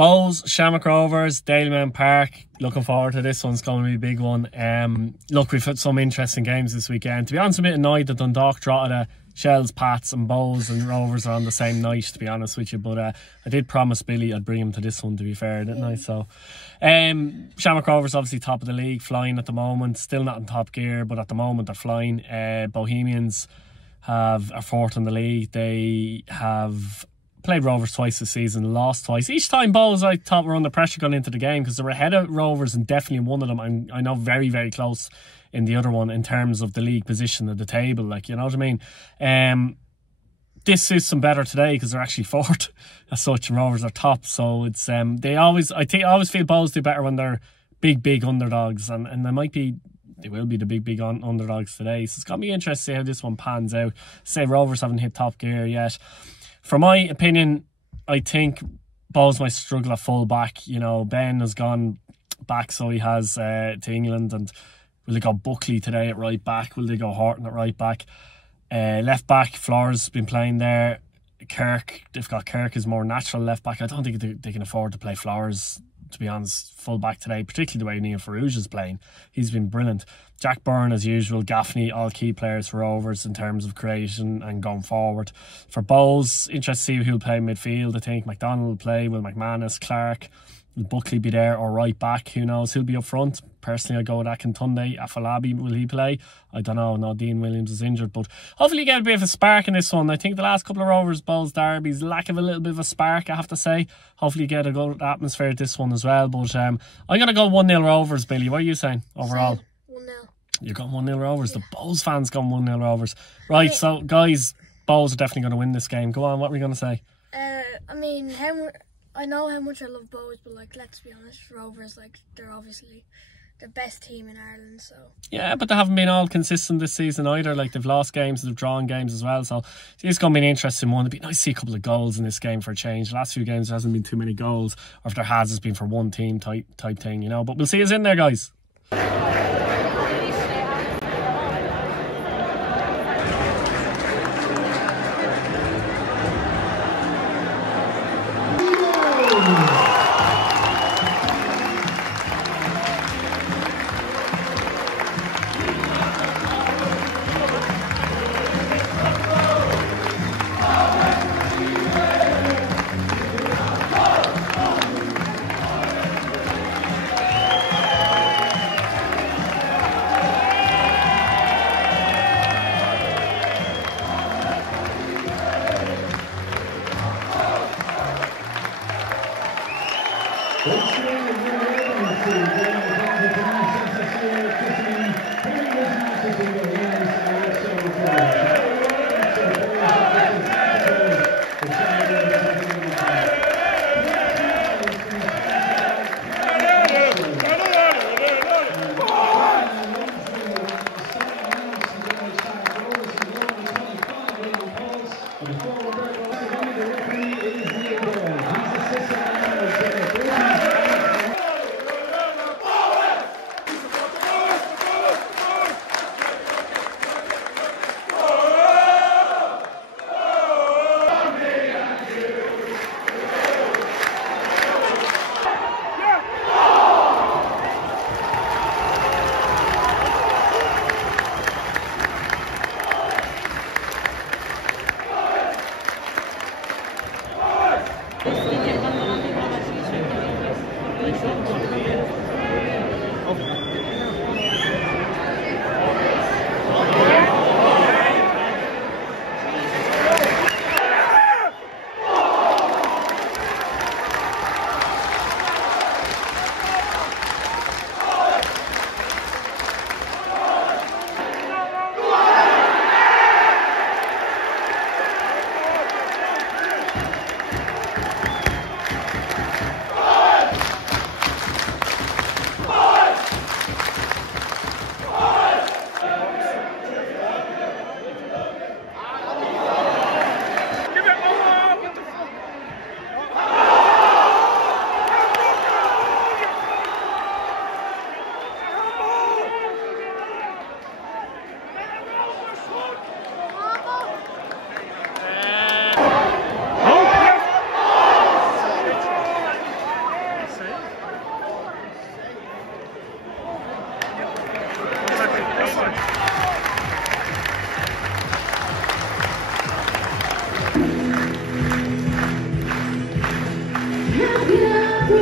Bowls, Shamrock Rovers, Dalymount Park. Looking forward to this one. It's going to be a big one. Look, we've had some interesting games this weekend. To be honest, I'm a bit annoyed that Dundalk Drogheda, Shells, Pats and Bowls and Rovers are on the same night, to be honest with you. But I did promise Billy I'd bring him to this one, to be fair, didn't I? So Shamrock Rovers obviously top of the league, flying at the moment. Still not in top gear, but at the moment they're flying. Bohemians are fourth in the league. They have played Rovers twice this season, lost twice. Each time Bowls, I thought, were under pressure going into the game because they were ahead of Rovers and definitely in one of them. I know very, very close in the other one in terms of the league position at the table. Like, you know what I mean? This suits them better today because they're actually fourth as such and Rovers are top. So it's I always feel Bowls do better when they're big underdogs, and they will be the big underdogs today. So it's going to be interesting to see how this one pans out. Say Rovers haven't hit top gear yet. For my opinion, I think Bowls might struggle at full back. You know, Ben has gone back, so he has to England. And will they go Buckley today at right back? Will they go Horton at right back? Left back, Flores been playing there. Kirk, they've got Kirk as more natural left back. I don't think they can afford to play Flores, to be honest, full back today, particularly the way Neil Farouj is playing. He's been brilliant. Jack Byrne, as usual, Gaffney, all key players for Rovers in terms of creation and going forward. For Bowls, interested to see who'll play midfield. I think McDonald will play, will McManus, Clark, will Buckley be there or right back? Who knows? Who'll be up front? Personally, I'd go with Akintunde. Afolabi, will he play? I don't know. No, Dean Williams is injured, but hopefully you get a bit of a spark in this one. I think the last couple of Rovers, Bowls, derbies, lack of a little bit of a spark, I have to say. Hopefully you get a good atmosphere at this one as well. But I'm going to go 1-0 Rovers, Billy. What are you saying overall? 1-0. You're going 1-0 Rovers. The Bowls fans going 1-0 Rovers. Right, so guys, Bowls are definitely going to win this game. Go on, what were you going to say? I mean, I know how much I love Bowls, but like, let's be honest, Rovers, like, they're obviously the best team in Ireland. So yeah, but they haven't been all consistent this season either. Like, they've lost games, they've drawn games as well. So it's going to be an interesting one. It'd be nice to see a couple of goals in this game for a change. The last few games there hasn't been too many goals, or if there has, it's been for one team type thing, you know. But we'll see us in there, guys.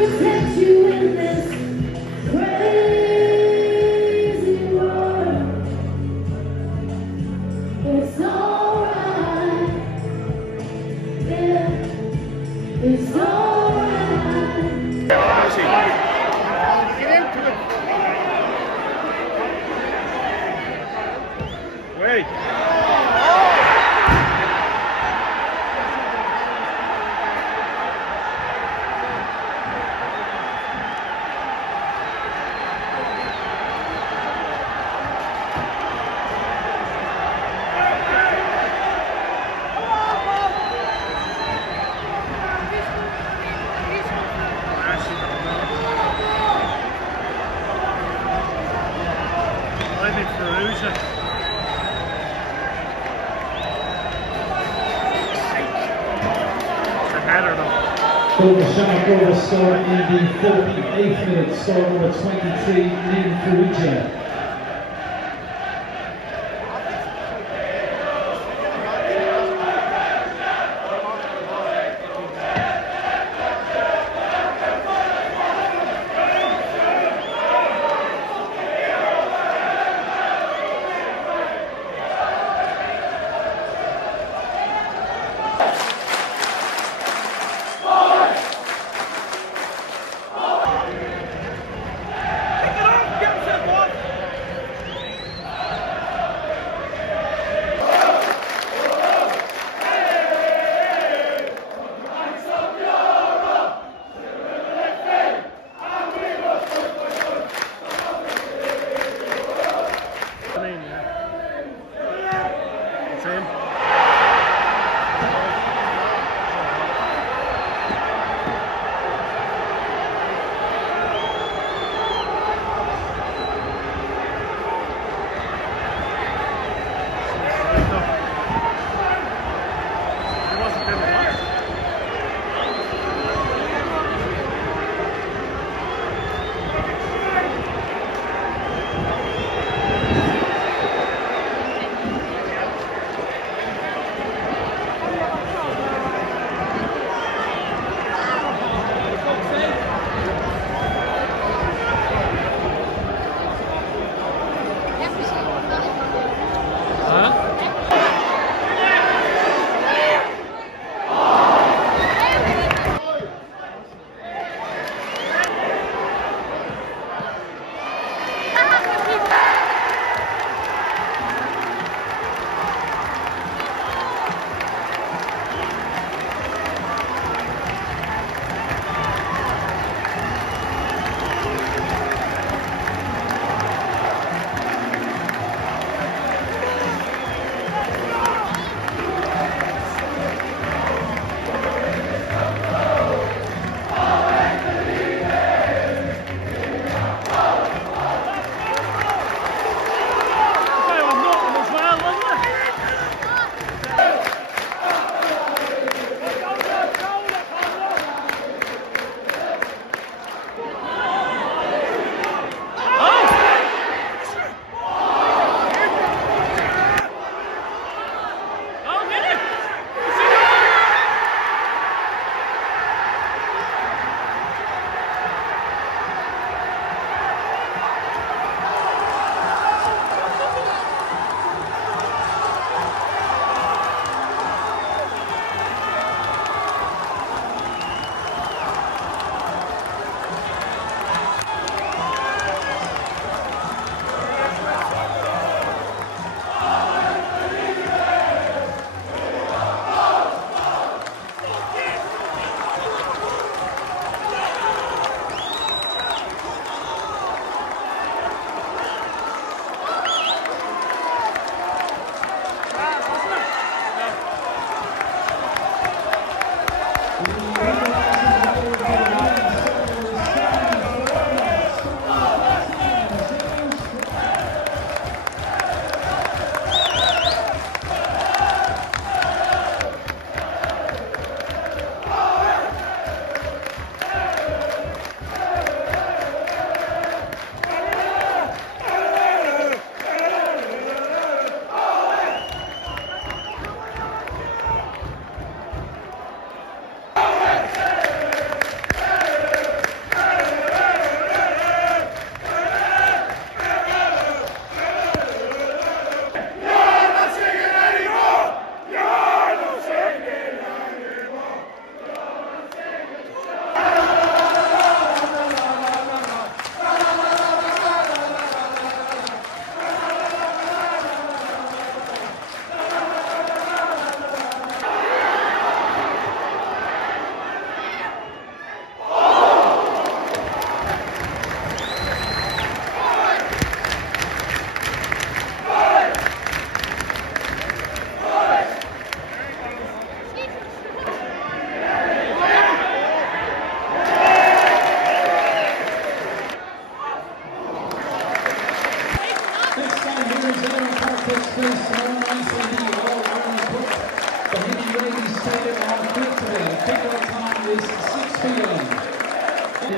protect you in this crazy world. It's alright. Yeah, it's alright. Get into it. Wait. The Shamrock Rovers scored in the 48th minute, score number 23 in Footy.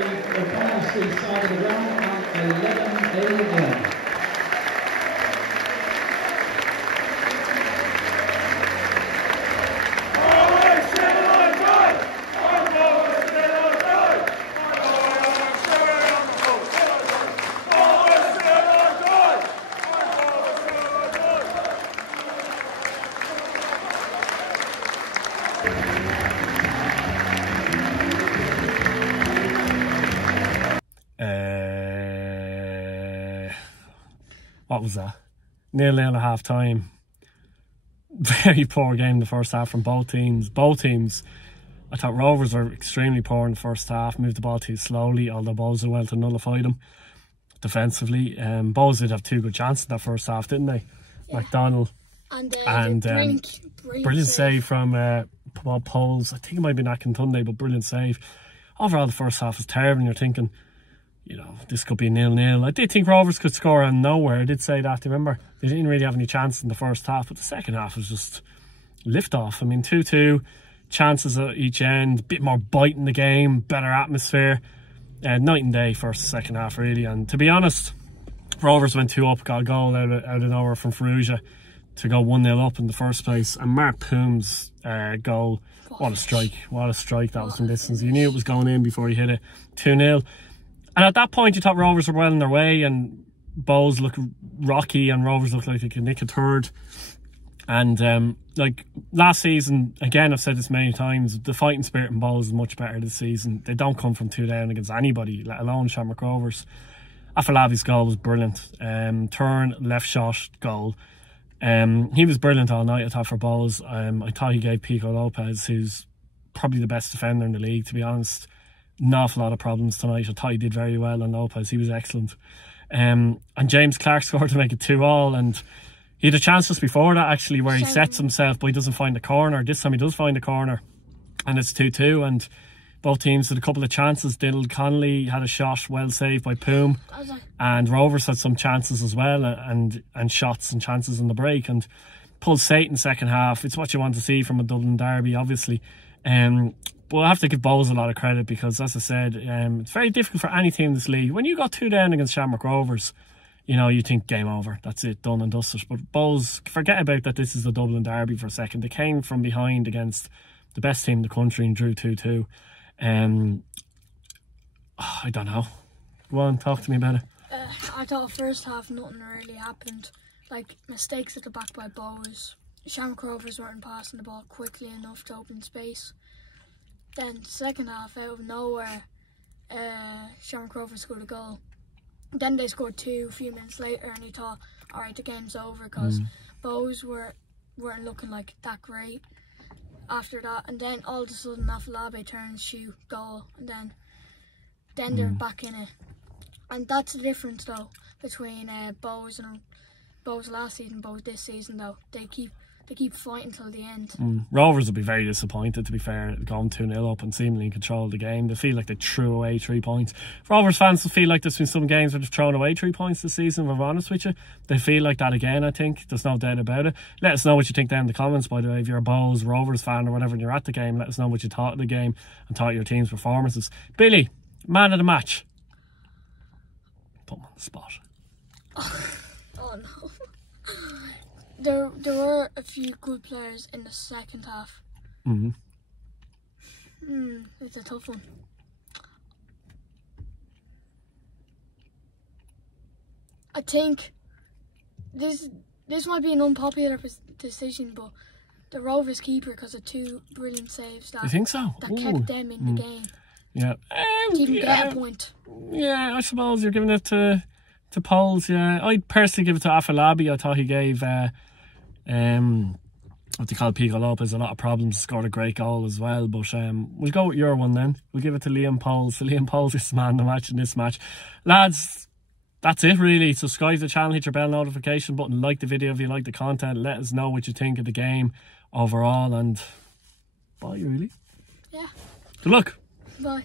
the final three side of the round at 11 a.m. What was that? 0-0 at half time. Very poor game the first half from both teams. Both teams, I thought Rovers were extremely poor in the first half, moved the ball too slowly, although Bohs did well to nullify them defensively. Bohs did have two good chances in that first half, didn't they? Yeah. McDonald and brilliant save from Bob Poles. I think it might have been Akintunde, but brilliant save. Overall, the first half was terrible, and you're thinking, you know, this could be 0-0. I did think Rovers could score on nowhere. I did say that. Remember, they didn't really have any chances in the first half, but the second half was just lift off. I mean, 2-2, chances at each end, bit more bite in the game, better atmosphere. Night and day first, second half, really. And to be honest, Rovers went 2 up, got a goal out of nowhere from Ferrugia to go 1-0 up in the first place. And Mark Poom's goal, what a strike. What a strike that was from distance. You knew it was going in before he hit it. 2-0. And at that point, you thought Rovers were well on their way, and Bohs looked rocky, and Rovers looked like they could nick a third. And like last season, again, I've said this many times, the fighting spirit in Bohs is much better this season. They don't come from 2 down against anybody, let alone Shamrock Rovers. Afolabi's goal was brilliant. Turn, left shot goal. He was brilliant all night, I thought, for Bohs. I thought he gave Pico Lopez, who's probably the best defender in the league, to be honest, an awful lot of problems tonight. I thought he did very well on Lopez. He was excellent. And James Clark scored to make it 2-2, and he had a chance just before that, actually, where he sets himself but he doesn't find the corner. This time he does find the corner, and it's 2-2, and both teams had a couple of chances. Diddle Connolly had a shot, well saved by Poom, and Rovers had some chances as well, and shots and chances in the break, and pulled Satan second half. It's what you want to see from a Dublin derby, obviously. But I have to give Bohs a lot of credit, because, as I said, it's very difficult for any team in this league. When you got 2 down against Shamrock Rovers, you know, you think game over, that's it, done and dusted. But Bohs, forget about that this is the Dublin derby for a second. They came from behind against the best team in the country and drew 2-2. I don't know. Go on, talk to me about it. I thought first half nothing really happened. Like, mistakes at the back by Bohs. Shamrock Rovers weren't passing the ball quickly enough to open space. Then second half, out of nowhere, Shamrock Rovers scored a goal. Then they scored 2 a few minutes later, and he thought, alright, the game's over, because Bohs weren't looking like that great after that. And then all of a sudden, Afolabi turns, shoot, goal, and then they're back in it. And that's the difference, though, between Bohs and Bohs last season, Bohs this season, though. They keep fighting till the end. Rovers will be very disappointed, to be fair, going 2-0 up and seemingly in control of the game. They feel like they threw away 3 points. Rovers fans feel like there's been some games where they've thrown away 3 points this season, if I'm honest with you. They feel like that again, I think. There's no doubt about it. Let us know what you think down in the comments, by the way. If you're a Bohs, Rovers fan or whatever and you're at the game, let us know what you thought of the game and thought of your team's performances. Billy, man of the match. Put him on the spot. Oh no. There were a few good players in the second half. It's a tough one. I think this might be an unpopular decision, but the Rovers keeper, because of 2 brilliant saves that, you think so? That kept them in the game. Yeah. Didn't get a point. Yeah, I suppose you're giving it to Poles. Yeah, I'd personally give it to Afolabi. I thought he gave what they call Pico Lopez a lot of problems. Scored a great goal as well. But we'll go with your one then. We'll give it to Liam Poles. So Liam Poles is the man of the match in this match. Lads, that's it really. Subscribe to the channel, hit your bell notification button, like the video if you like the content, let us know what you think of the game overall, and bye really. Yeah. Good luck. Bye.